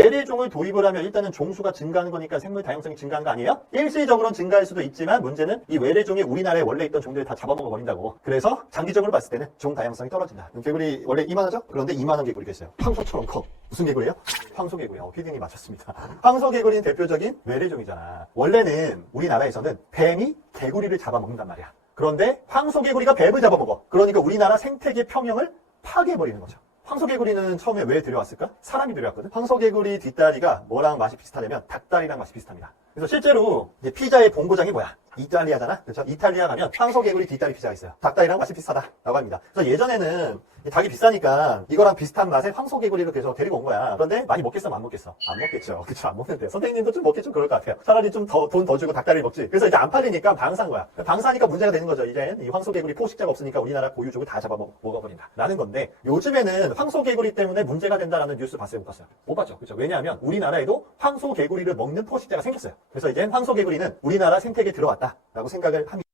외래종을 도입을 하면 일단은 종수가 증가하는 거니까 생물 다양성이 증가하는 거 아니에요? 일시적으로는 증가할 수도 있지만 문제는 이 외래종이 우리나라에 원래 있던 종들을 다 잡아먹어 버린다고. 그래서 장기적으로 봤을 때는 종 다양성이 떨어진다. 개구리 원래 이만하죠? 그런데 이만한 개구리가 있어요. 황소처럼 커. 무슨 개구리예요? 황소개구리요. 어, 피디님이 맞췄습니다. 황소개구리는 대표적인 외래종이잖아. 원래는 우리나라에서는 뱀이 개구리를 잡아먹는단 말이야. 그런데 황소개구리가 뱀을 잡아먹어. 그러니까 우리나라 생태계 평형을 파괴해버리는 거죠. 황소개구리는 처음에 왜 들여왔을까? 사람이 들여왔거든. 황소개구리 뒷다리가 뭐랑 맛이 비슷하냐면 닭다리랑 맛이 비슷합니다. 그래서 실제로 피자의 본고장이 뭐야? 이탈리아잖아. 그렇죠? 이탈리아 가면 황소개구리 뒷다리 피자가 있어요. 닭다리랑 맛이 비슷하다라고 합니다. 그래서 예전에는 이 닭이 비싸니까 이거랑 비슷한 맛의 황소개구리를 그래서 데리고 온 거야. 그런데 많이 먹겠어, 안 먹겠어? 안 먹겠죠. 그렇죠? 안 먹는데 선생님도 좀 먹기 좀 그럴 것 같아요. 차라리 좀 더 돈 더 주고 닭다리 먹지. 그래서 이제 안 팔리니까 방사한 거야. 방사하니까 문제가 되는 거죠. 이제 이 황소개구리 포식자가 없으니까 우리나라 고유족을 다 잡아 먹- 먹어버린다. 라는 건데 요즘에는 황소개구리 때문에 문제가 된다라는 뉴스 봤어요, 못 봤어요? 못 봤죠. 그렇죠? 왜냐하면 우리나라에도 황소개구리를 먹는 포식자가 생겼어요. 그래서 이제 황소개구리는 우리나라 생태계에 들어왔다라고 생각을 합니다.